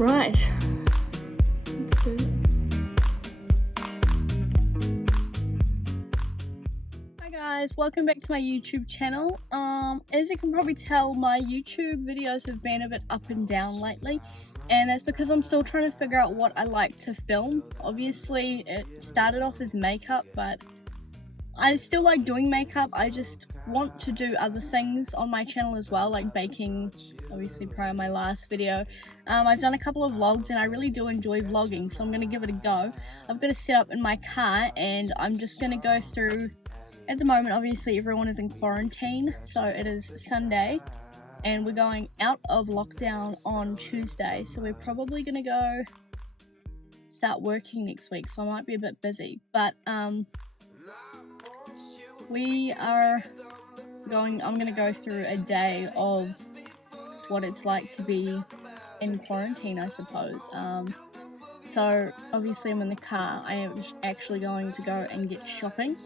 Right. Let's do this. Hi guys, welcome back to my YouTube channel. As you can probably tell, my YouTube videos have been a bit up and down lately, and that's because I'm still trying to figure out what I like to film. Obviously, it started off as makeup, but I still like doing makeup. I just want to do other things on my channel as well, like baking, obviously prior to my last video. I've done a couple of vlogs and I really do enjoy vlogging, so I'm going to give it a go. I've got it set up in my car and I'm just going to go through. At the moment, obviously everyone is in quarantine, so it is Sunday and we're going out of lockdown on Tuesday, so we're probably going to go start working next week, so I might be a bit busy, but I'm going to go through a day of what it's like to be in quarantine, I suppose. So obviously I'm in the car. I am actually going to go and get shopping,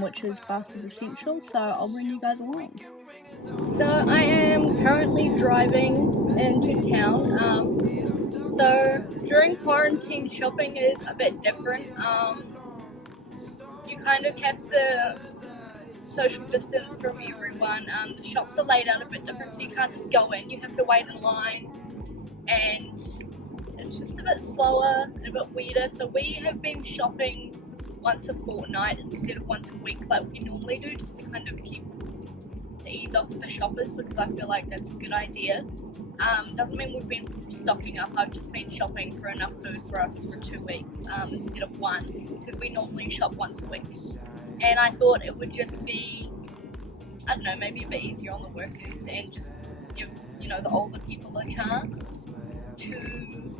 which is fast as essential, so I'll bring you guys along. So I am currently driving into town. So during quarantine, shopping is a bit different. You kind of have to social distance from everyone. The shops are laid out a bit different, so you can't just go in, you have to wait in line, and it's just a bit slower and a bit weirder. So we have been shopping once a fortnight instead of once a week like we normally do, just to kind of keep the ease off the shoppers, because I feel like that's a good idea. Doesn't mean we've been stocking up. I've just been shopping for enough food for us for 2 weeks instead of one, because we normally shop once a week. And I thought it would just be, I don't know, maybe a bit easier on the workers and just give, the older people a chance to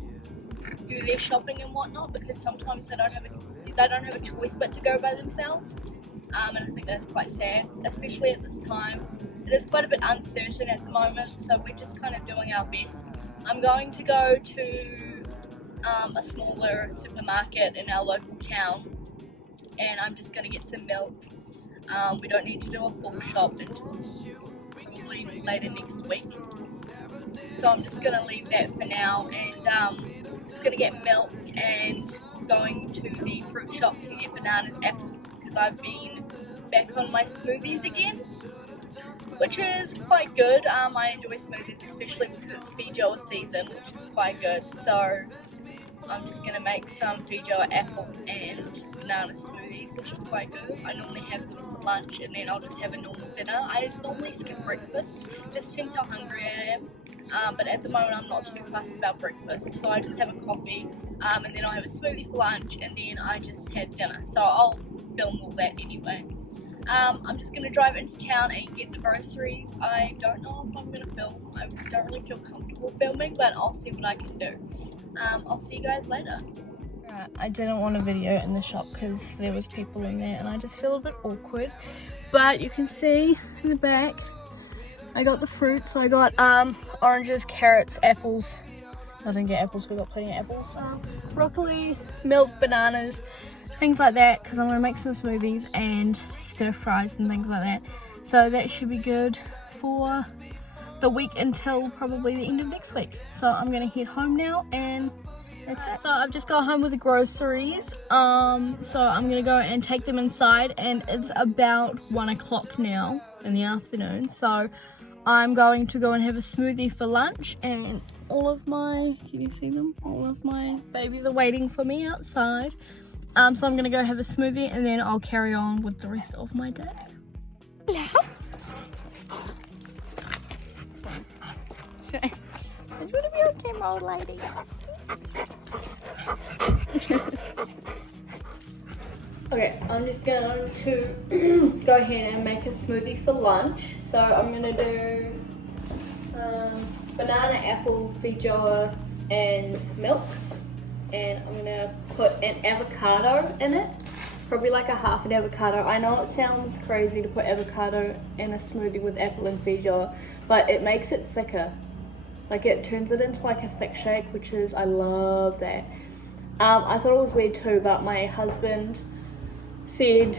do their shopping and whatnot, because sometimes they don't have a choice but to go by themselves. And I think that's quite sad, especially at this time. It is quite a bit uncertain at the moment, so we're just kind of doing our best. I'm going to go to a smaller supermarket in our local town, and I'm just going to get some milk. We don't need to do a full shop until probably later next week, so I'm just going to leave that for now, and just going to get milk and going to the fruit shop to get bananas, apples, because I've been back on my smoothies again, which is quite good. I enjoy smoothies, especially because it's feijoa season, which is quite good, so I'm just going to make some feijoa apple and banana smoothies, which are quite good. I normally have them for lunch, and then I'll just have a normal dinner. I normally skip breakfast, just depends how hungry I am, but at the moment I'm not too fussed about breakfast, so I just have a coffee, and then I'll have a smoothie for lunch, and then I just have dinner, so I'll film all that anyway. I'm just going to drive into town and get the groceries. I don't know if I'm going to film. I don't really feel comfortable filming, but I'll see what I can do. I'll see you guys later. Right, I didn't want a video in the shop because there was people in there and I just feel a bit awkward. But you can see in the back, I got the fruit. So I got oranges, carrots, apples. I didn't get apples, we got plenty of apples. Broccoli, milk, bananas, things like that, because I'm going to make some smoothies and stir fries and things like that. So that should be good for the week until probably the end of next week. So I'm going to head home now, and that's it. So I've just got home with the groceries. So I'm going to go and take them inside, and it's about 1 o'clock now in the afternoon. So I'm going to go and have a smoothie for lunch, and all of my, can you see them? All of my babies are waiting for me outside. So I'm going to go have a smoothie, and then I'll carry on with the rest of my day. Hello. Okay. I just want to be on camera, old lady. Okay, I'm just going to go ahead and make a smoothie for lunch. So I'm going to do banana, apple, feijoa, and milk. And I'm going to put an avocado in it. Probably like a half an avocado. I know it sounds crazy to put avocado in a smoothie with apple and feijoa, but it makes it thicker. Like, it turns it into like a thick shake, which is, I love that. I thought it was weird too, but my husband said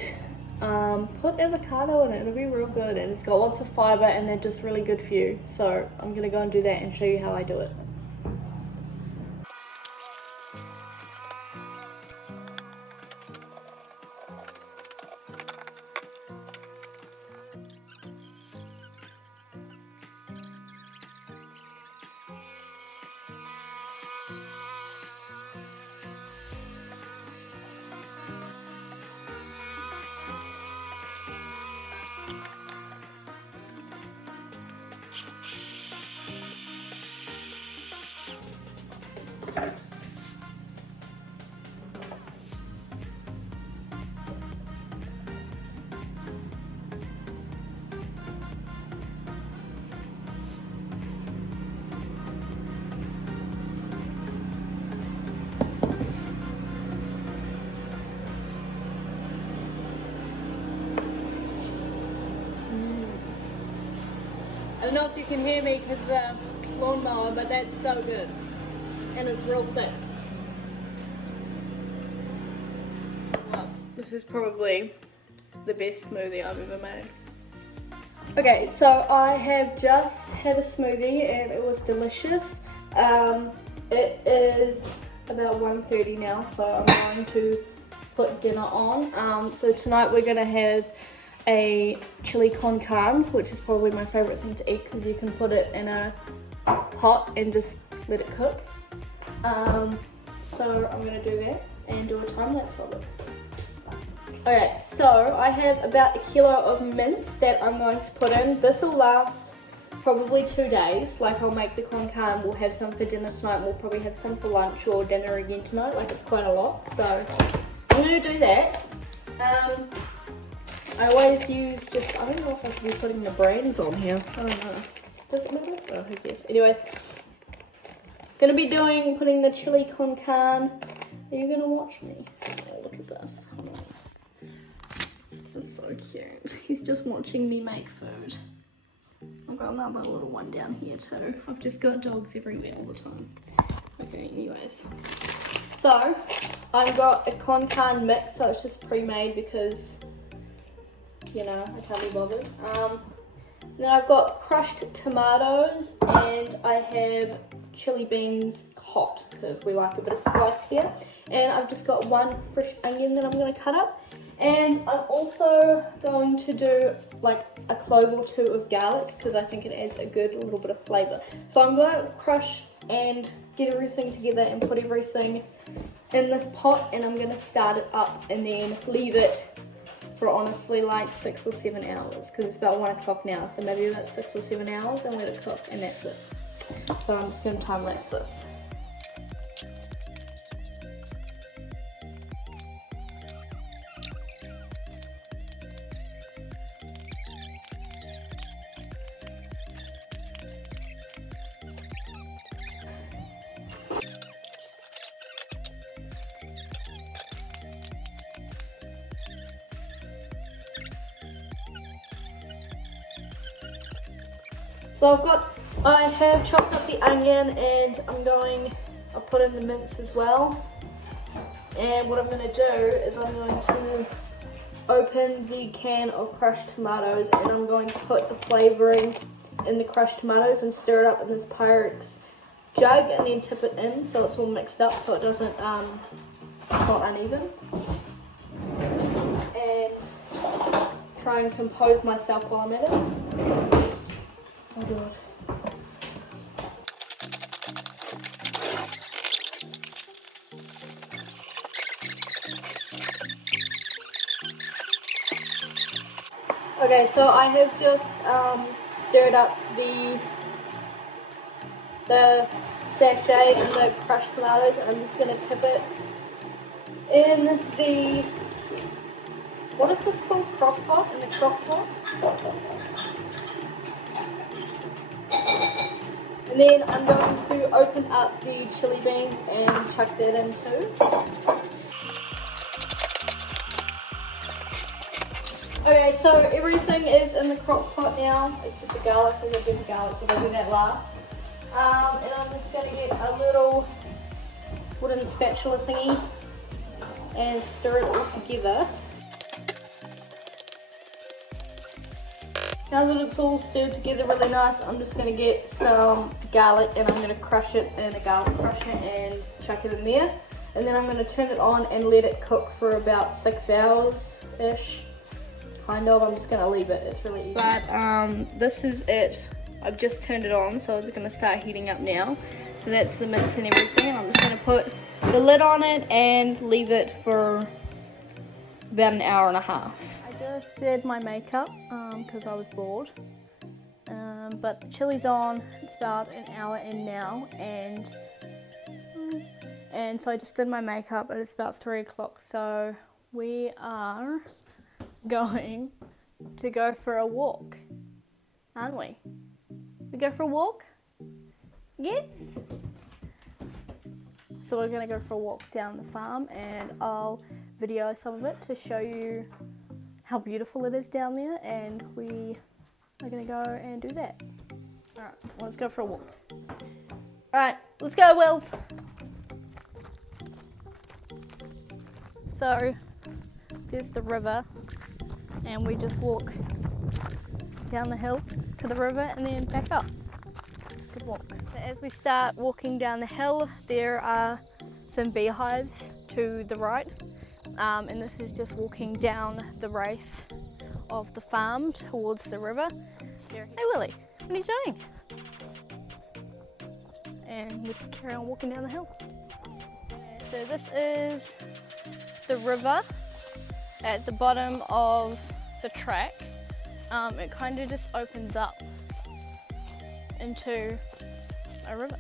put avocado in it, it'll be real good, and it's got lots of fiber and they're just really good for you. So I'm gonna go and do that and show you how I do it. don't know if you can hear me because of the lawnmower, but that's so good. And it's real thick. Well, this is probably the best smoothie I've ever made. Okay, so I have just had a smoothie and it was delicious. It is about 1:30 now, so I'm going to put dinner on. So tonight we're going to have a chili con carne, which is probably my favourite thing to eat because you can put it in a pot and just let it cook. So I'm going to do that and do a time lapse of it. Okay, so I have about 1 kilo of mince that I'm going to put in. This will last probably 2 days. Like, I'll make the con carne, we'll have some for dinner tonight, and we'll probably have some for lunch or dinner again tonight. Like, it's quite a lot, so I'm going to do that. I always use just, I don't know if I should be putting the brands on here. I don't know. Does it matter? Oh, who cares? Anyways, gonna be putting the chili con carne. Are you gonna watch me? Oh, look at this. This is so cute. He's just watching me make food. I've got another little one down here too. I've just got dogs everywhere all the time. Okay, anyways. So, I've got a con carne mix, so it's just pre-made because, you know, I can't be bothered. Then I've got crushed tomatoes and I have chili beans hot because we like a bit of spice here. And I've just got 1 fresh onion that I'm going to cut up. And I'm also going to do like a clove or 2 of garlic because I think it adds a good little bit of flavour. So I'm going to crush and get everything together and put everything in this pot, and I'm going to start it up and then leave it for honestly like 6 or 7 hours because it's about 1 o'clock now, so maybe about 6 or 7 hours and let it cook, and that's it. So I'm just going to time lapse this. So I have chopped up the onion and I'll put in the mince as well. And what I'm going to do is I'm going to open the can of crushed tomatoes and I'm going to put the flavouring in the crushed tomatoes and stir it up in this Pyrex jug and then tip it in so it's all mixed up so it doesn't, it's not uneven. And try and compose myself while I'm at it. Oh God. Okay, so I have just stirred up the sachet and the crushed tomatoes, and I'm just going to tip it in the, what is this called? Crock pot? In the crock pot. And then I'm going to open up the chili beans and chuck that in too. Okay, so everything is in the crock pot now, except the garlic, because I did the garlic, so I'll do that last. And I'm just going to get a little wooden spatula thingy and stir it all together. Now that it's all stirred together really nice, I'm just going to get some garlic and I'm going to crush it in a garlic crusher and chuck it in there. And then I'm going to turn it on and let it cook for about 6 hours-ish. Kind of. I'm just going to leave it. It's really easy. But this is it. I've just turned it on, so it's going to start heating up now. So that's the mince and everything. And I'm just going to put the lid on it and leave it for about an hour and a half. I just did my makeup because I was bored. But the chili's on. It's about an hour in now, and so I just did my makeup and it's about 3 o'clock. So we are going to go for a walk, aren't we? We go for a walk? Yes? So we're going to go for a walk down the farm and I'll video some of it to show you how beautiful it is down there, and we are going to go and do that. Alright, let's go for a walk. Alright, let's go, Wills. So, there's the river, and we just walk down the hill to the river and then back up. It's a good walk. So as we start walking down the hill, there are some beehives to the right, and this is just walking down the race of the farm towards the river. Hey Willie, what are you doing? And let's carry on walking down the hill. So this is the river at the bottom of the track. It kind of just opens up into a river,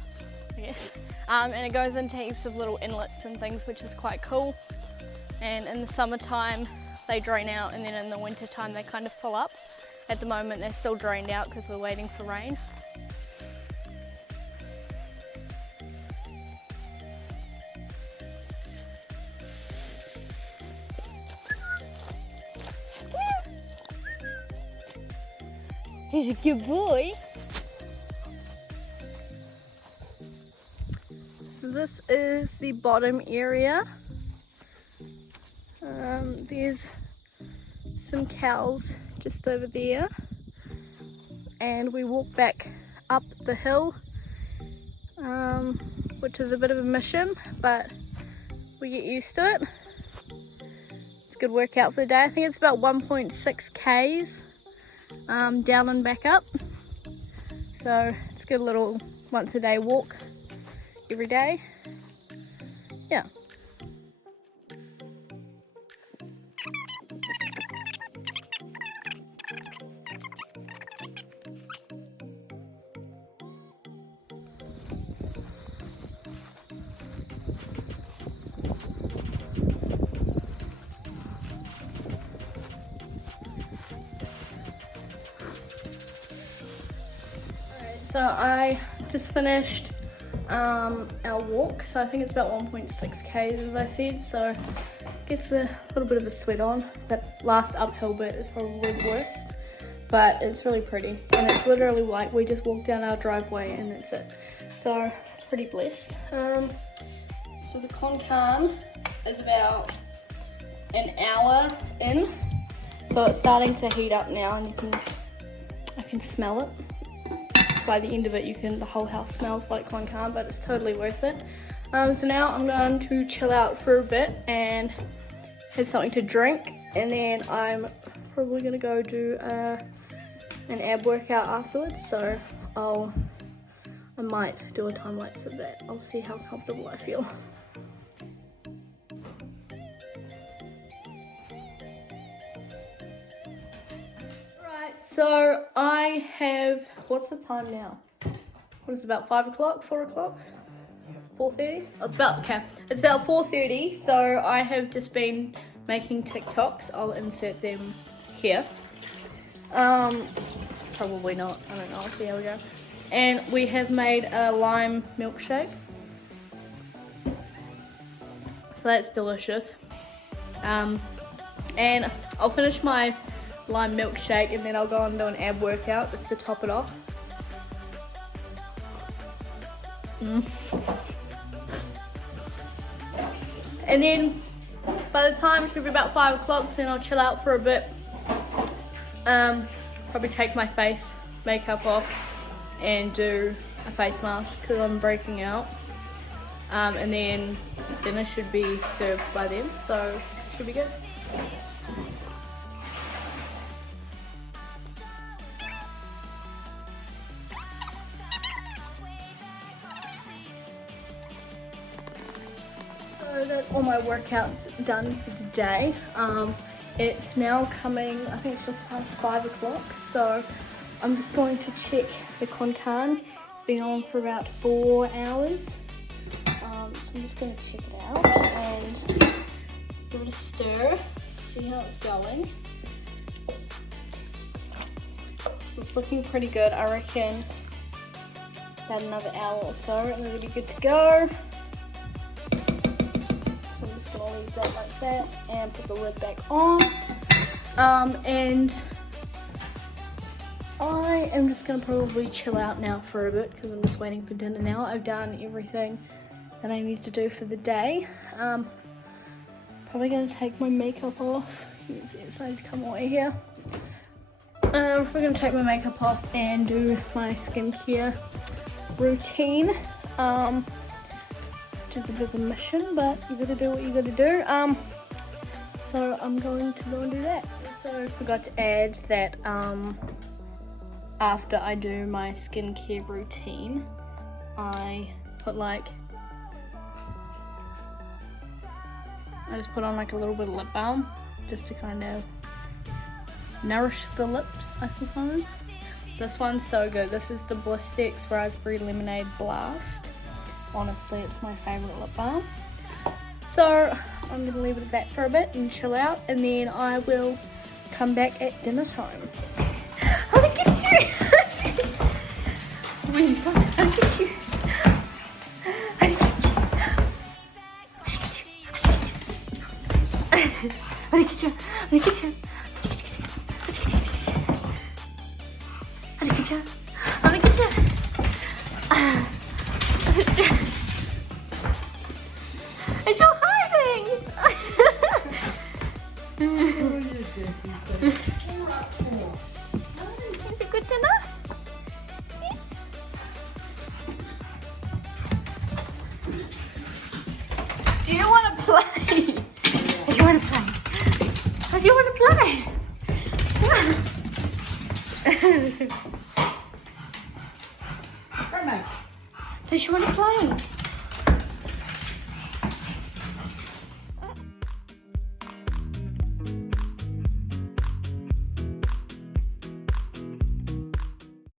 I guess. And it goes into heaps of little inlets and things, which is quite cool. And in the summertime they drain out, and then in the winter time they kind of fill up. At the moment they're still drained out because we're waiting for rain. He's a good boy. So this is the bottom area. There's some cows just over there, and we walk back up the hill, which is a bit of a mission, but we get used to it. It's a good workout for the day. I think it's about 1.6 k's down and back up, so it's a good little once a day walk every day. Yeah. So I just finished our walk, so I think it's about 1.6 k's as I said, so gets a little bit of a sweat on. That last uphill bit is probably the worst, but it's really pretty, and it's literally like we just walk down our driveway and that's it, so pretty blessed. So the Konkan is about an hour in, so it's starting to heat up now, and I can smell it. By the end of it, the whole house smells like Konkan, but it's totally worth it. So now I'm going to chill out for a bit and have something to drink, and then I'm probably gonna go do an ab workout afterwards. So I might do a time lapse of that. I'll see how comfortable I feel. So I have, what's the time now? What is it, about 5 o'clock, 4 o'clock? 4:30? Oh, it's about 4:30, so I have just been making TikToks. I'll insert them here. Probably not, I don't know, I'll see how we go. And we have made a lime milkshake. So that's delicious. And I'll finish my lime milkshake and then I'll go and do an ab workout just to top it off. And then by the time it's gonna be about 5 o'clock, so then I'll chill out for a bit. Probably take my face makeup off and do a face mask because I'm breaking out. And then dinner should be served by then, so should be good. So that's all my workouts done for the day. It's now coming, I think it's just past 5 o'clock, so I'm just going to check the Konkan. It's been on for about 4 hours. So I'm just going to check it out and give it a stir, see how it's going. So it's looking pretty good. I reckon about another hour or so and it'll be good to go. So I'm just going to leave that like that and put the lid back on. And I am just gonna probably chill out now for a bit because I'm just waiting for dinner now. I've done everything that I need to do for the day. Probably gonna take my makeup off. You can see it's starting to come away here. We're gonna take my makeup off and do my skincare routine, which is a bit of a mission, but you gotta do what you gotta do. So I'm going to go and do that. Also, I forgot to add that after I do my skincare routine, I just put on like a little bit of lip balm just to kind of nourish the lips, I suppose. This one's so good. This is the Blistex Raspberry Lemonade Blast. Honestly, it's my favorite lip balm. So I'm gonna leave it at that for a bit and chill out, and then I will come back at dinner time. Oh, look at you! Look at you! Look at you! Look at you! It's your hiding! Is it good dinner? Yes. Do you want to play? Do you want to play? Do you want to play? Come on. Does she want to play?